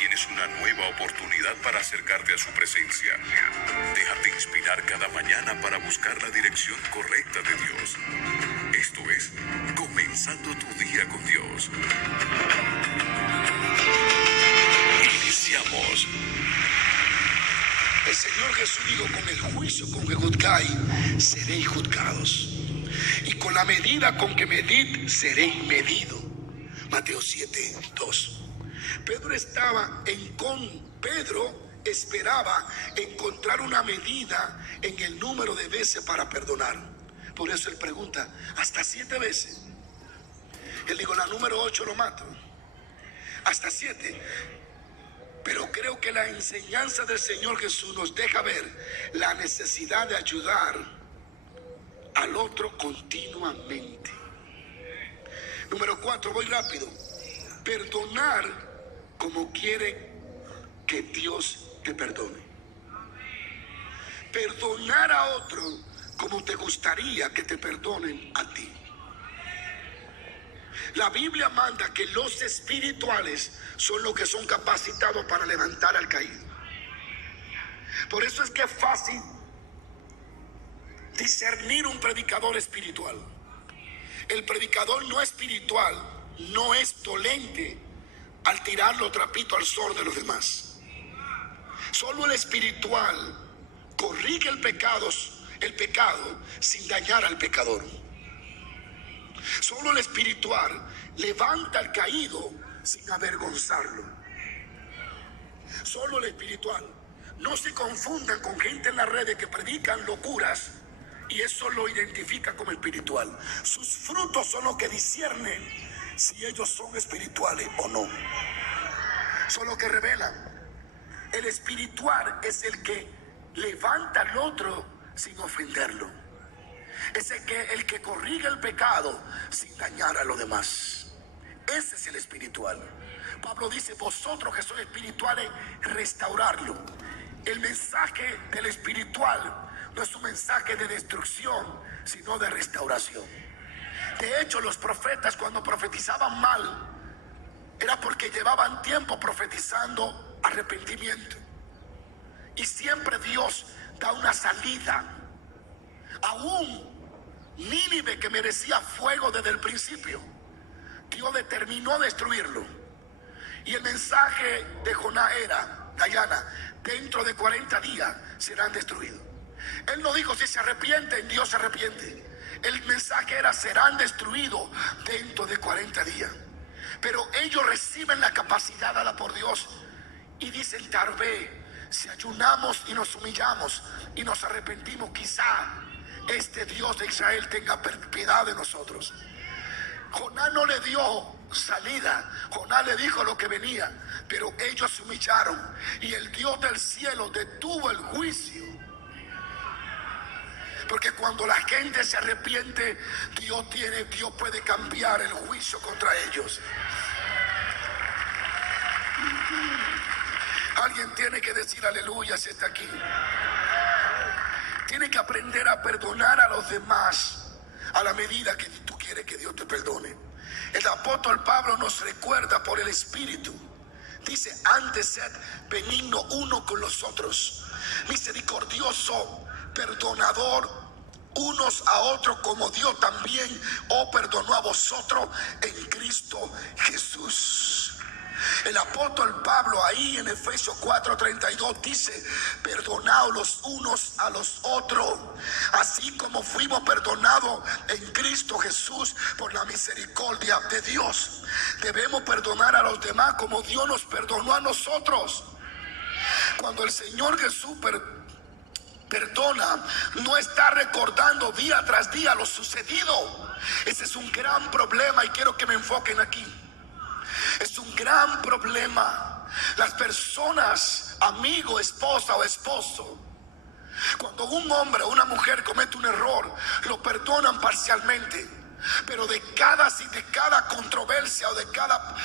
tienes una nueva oportunidad para acercarte a su presencia. Déjate inspirar cada mañana para buscar la dirección correcta de Dios. Esto es Comenzando tu Día con Dios. Iniciamos. El Señor Jesús dijo: con el juicio con que juzgáis, seréis juzgados, y con la medida con que medid, seréis medidos. Mateo 7:2. Pedro esperaba encontrar una medida en el número de veces para perdonar. Por eso él pregunta: ¿hasta 7 veces? Él dijo: la número 8 lo mato. Hasta 7. Pero creo que la enseñanza del Señor Jesús nos deja ver la necesidad de ayudar al otro continuamente. Número 4, voy rápido. Perdonar como quiere que Dios te perdone. Perdonar a otro como te gustaría que te perdonen a ti. La Biblia manda que los espirituales son los que son capacitados para levantar al caído. Por eso es que es fácil discernir un predicador espiritual. El predicador no espiritual no es dolente al tirar los trapitos al sol de los demás. Solo el espiritual corrige el pecado sin dañar al pecador. Solo el espiritual levanta al caído sin avergonzarlo. Solo el espiritual. No se confundan con gente en las redes que predican locuras y eso lo identifica como espiritual. Sus frutos son los que disciernen si ellos son espirituales o no. Son los que revelan. El espiritual es el que levanta al otro sin ofenderlo. Es el que corrige el pecado sin dañar a los demás. Ese es el espiritual. Pablo dice: vosotros que sois espirituales, restaurarlo. El mensaje del espiritual no es un mensaje de destrucción, sino de restauración. De hecho, los profetas, cuando profetizaban mal, era porque llevaban tiempo profetizando arrepentimiento. Y siempre Dios da una salida. Aún Nínive, que merecía fuego desde el principio, Dios determinó destruirlo. Y el mensaje de Jonás era: Dayana, dentro de 40 días serán destruidos. Él no dijo: si se arrepienten, Dios se arrepiente. El mensaje era: serán destruidos dentro de 40 días. Pero ellos reciben la capacidad dada por Dios y dicen: tal vez si ayunamos y nos humillamos y nos arrepentimos, quizá este Dios de Israel tenga piedad de nosotros. Jonás no le dio salida. Jonás le dijo lo que venía, pero ellos se humillaron y el Dios del cielo detuvo el juicio. Porque cuando la gente se arrepiente, Dios puede cambiar el juicio contra ellos. Alguien tiene que decir aleluya si está aquí. Tiene que aprender a perdonar a los demás a la medida que tú quieres que Dios te perdone. El apóstol Pablo nos recuerda por el Espíritu. Dice: antes sed benigno uno con los otros, misericordioso, perdonador unos a otros, como Dios también os perdonó a vosotros en Cristo Jesús. El apóstol Pablo ahí en Efesios 4:32 dice: perdonaos los unos a los otros, así como fuimos perdonados en Cristo Jesús por la misericordia de Dios. Debemos perdonar a los demás como Dios nos perdonó a nosotros. Cuando el Señor Jesús perdona, no está recordando día tras día lo sucedido. Ese es un gran problema y quiero que me enfoquen aquí. Es un gran problema. Las personas, amigo, esposa o esposo, cuando un hombre o una mujer comete un error, lo perdonan parcialmente. Pero de cada controversia o de cada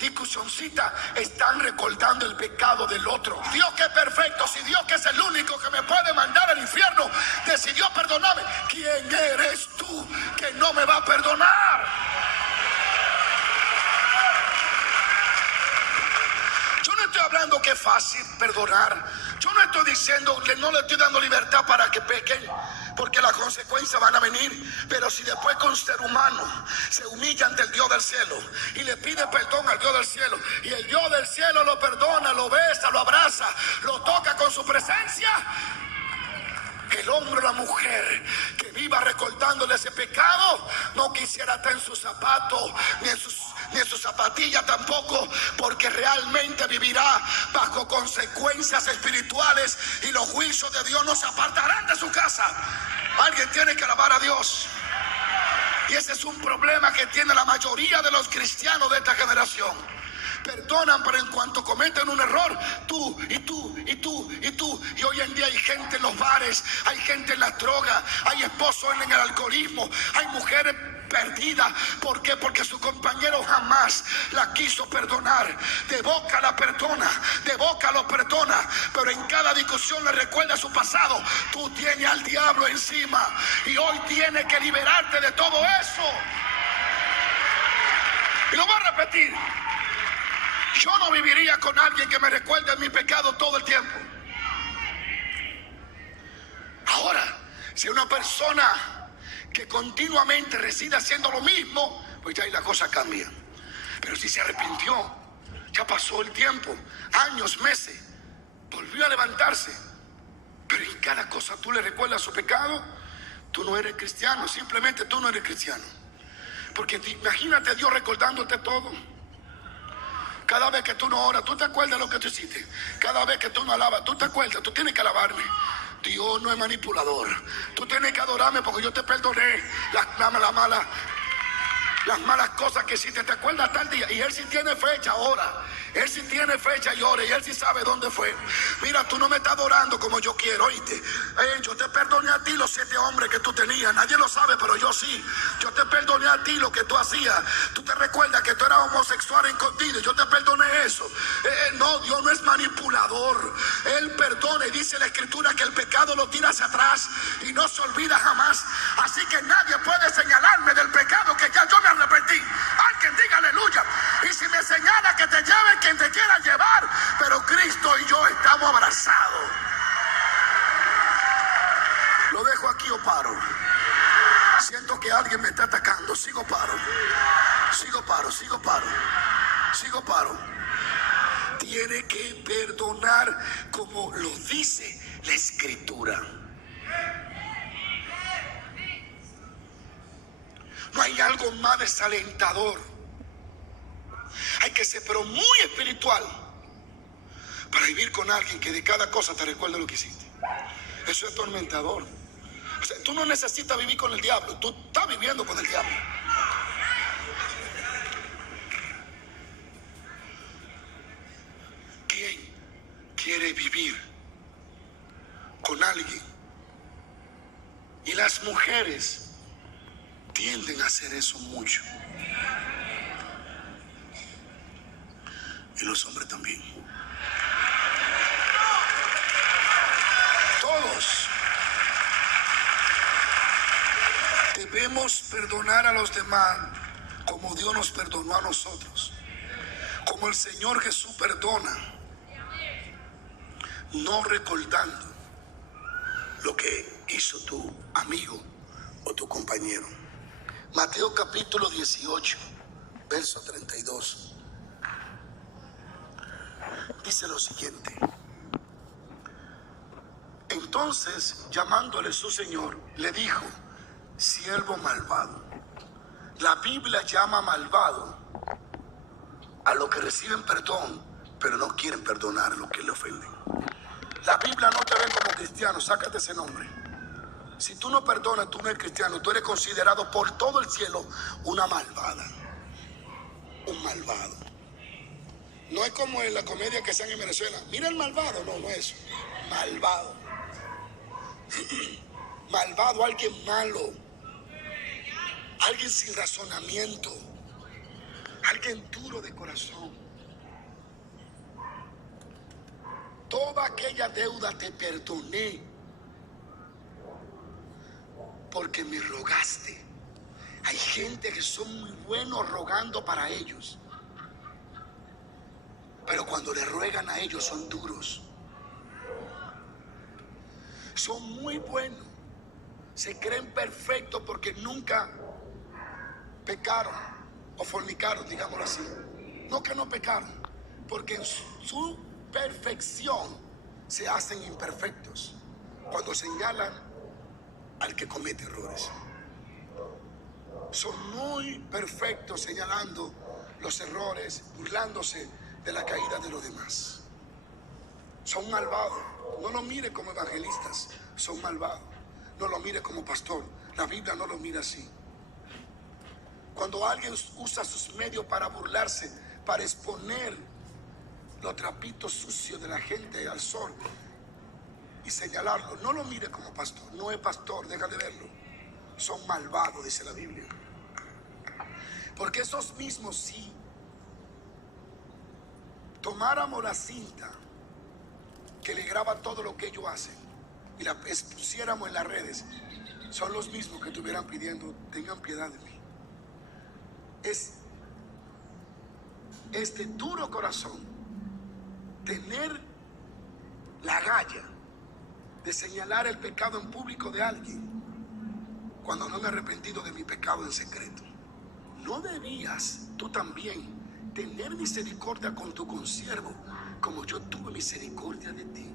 discusioncita están recordando el pecado del otro. Dios, que es perfecto, si Dios, que es el único que me puede mandar al infierno, decidió perdonarme, ¿quién eres tú que no me va a perdonar? Yo no hablando que es fácil perdonar. Yo no estoy diciendo, no le estoy dando libertad para que pequen, porque las consecuencias van a venir. Pero si después que un ser humano se humilla ante el Dios del cielo y le pide perdón al Dios del cielo, y el Dios del cielo lo perdona, lo besa, lo abraza, lo toca con su presencia, el hombre o la mujer que viva recordándole ese pecado no quisiera estar en sus zapatos ni en sus zapatillas tampoco, porque realmente vivirá bajo consecuencias espirituales y los juicios de Dios no se apartarán de su casa. Alguien tiene que alabar a Dios. Y ese es un problema que tiene la mayoría de los cristianos de esta generación. Perdonan, pero en cuanto cometen un error, tú y tú y tú y tú. Y hoy en día hay gente en los bares, hay gente en las drogas, hay esposos en el alcoholismo, hay mujeres perdidas. ¿Por qué? Porque su compañero jamás la quiso perdonar. De boca la perdona, de boca lo perdona, pero en cada discusión le recuerda su pasado. Tú tienes al diablo encima y hoy tienes que liberarte de todo eso. Y lo voy a repetir. Yo no viviría con alguien que me recuerde mi pecado todo el tiempo. Ahora, si una persona que continuamente reside haciendo lo mismo, pues ya ahí la cosa cambia. Pero si se arrepintió, ya pasó el tiempo, años, meses, volvió a levantarse, pero en cada cosa tú le recuerdas su pecado, tú no eres cristiano, simplemente tú no eres cristiano. Porque imagínate Dios recordándote todo. Cada vez que tú no oras, tú te acuerdas de lo que tú hiciste. Cada vez que tú no alabas, tú te acuerdas, tú tienes que alabarme. Dios no es manipulador. Tú tienes que adorarme porque yo te perdoné las malas cosas que hiciste. ¿Te acuerdas tal día? Y Él sí tiene fecha, ora. Él sí tiene fecha y ora. Y Él sí sabe dónde fue. Mira, tú no me estás adorando como yo quiero, ¿oíste? Yo te perdoné a ti los 7 hombres que tú tenías. Nadie lo sabe, pero yo sí. Yo te perdoné a ti lo que tú hacías. Tú te recuerdas que tú eras homosexual escondido. Yo te perdoné eso. No, Dios no es manipulador. Él perdona y dice la Escritura que el pecado lo tira hacia atrás y no se olvida jamás. Así que nadie puede señalarme del pecado que ya yo me arrepentí. Alguien diga aleluya. Y si me señala, que te lleve quien te quiera llevar, pero Cristo y yo estamos abrazados. Lo dejo aquí o paro. Siento que alguien me está atacando. Sigo paro. Tiene que perdonar como lo dice la Escritura. No hay algo más desalentador. Hay que ser pero muy espiritual para vivir con alguien que de cada cosa te recuerde lo que hiciste. Eso es atormentador. O sea, tú no necesitas vivir con el diablo, tú estás viviendo con el diablo. ¿Quién quiere vivir con alguien? Y las mujeres tienden a hacer eso mucho. Y los hombres también. Todos debemos perdonar a los demás como Dios nos perdonó a nosotros. Como el Señor Jesús perdona, no recordando lo que hizo tu amigo o tu compañero. Mateo capítulo 18, verso 32. Dice lo siguiente: entonces, llamándole su señor, le dijo: siervo malvado. La Biblia llama malvado a los que reciben perdón, pero no quieren perdonar a los que le ofenden. La Biblia no te ve como cristiano, sácate ese nombre. Si tú no perdonas, tú no eres cristiano, tú eres considerado por todo el cielo una malvada, un malvado. No es como en la comedia que hacen en Venezuela. Mira el malvado. No, no es eso. Malvado. Malvado, alguien malo. Alguien sin razonamiento. Alguien duro de corazón. Toda aquella deuda te perdoné porque me rogaste. Hay gente que son muy buenos rogando para ellos, pero cuando le ruegan juegan a ellos son duros. Son muy buenos. Se creen perfectos porque nunca pecaron o fornicaron, digámoslo así. No que no pecaron, porque en su perfección se hacen imperfectos cuando señalan al que comete errores. Son muy perfectos señalando los errores, burlándose de la caída de los demás. Son malvados. No lo mire como evangelistas, son malvados. No lo mire como pastor. La Biblia no lo mira así. Cuando alguien usa sus medios para burlarse, para exponer los trapitos sucios de la gente al sol y señalarlo, no lo mire como pastor. No es pastor, deja de verlo. Son malvados, dice la Biblia. Porque esos mismos, si tomáramos la cinta que le graba todo lo que ellos hacen y la expusiéramos en las redes, son los mismos que estuvieran pidiendo: tengan piedad de mí. Es este duro corazón tener la galla de señalar el pecado en público de alguien cuando no me he arrepentido de mi pecado en secreto. ¿No debías tú también tener misericordia con tu consiervo como yo tuve misericordia de ti?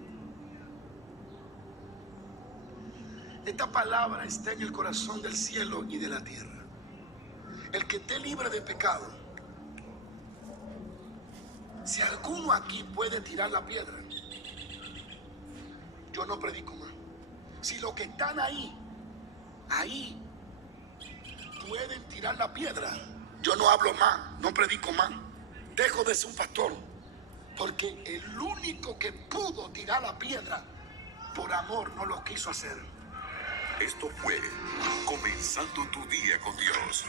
Esta palabra está en el corazón del cielo y de la tierra. El que esté libre de pecado, si alguno aquí puede tirar la piedra, yo no predico más. Si los que están ahí pueden tirar la piedra, yo no hablo más, no predico más, dejo de ser un pastor, porque el único que pudo tirar la piedra por amor no lo quiso hacer. Esto fue Comenzando tu Día con Dios.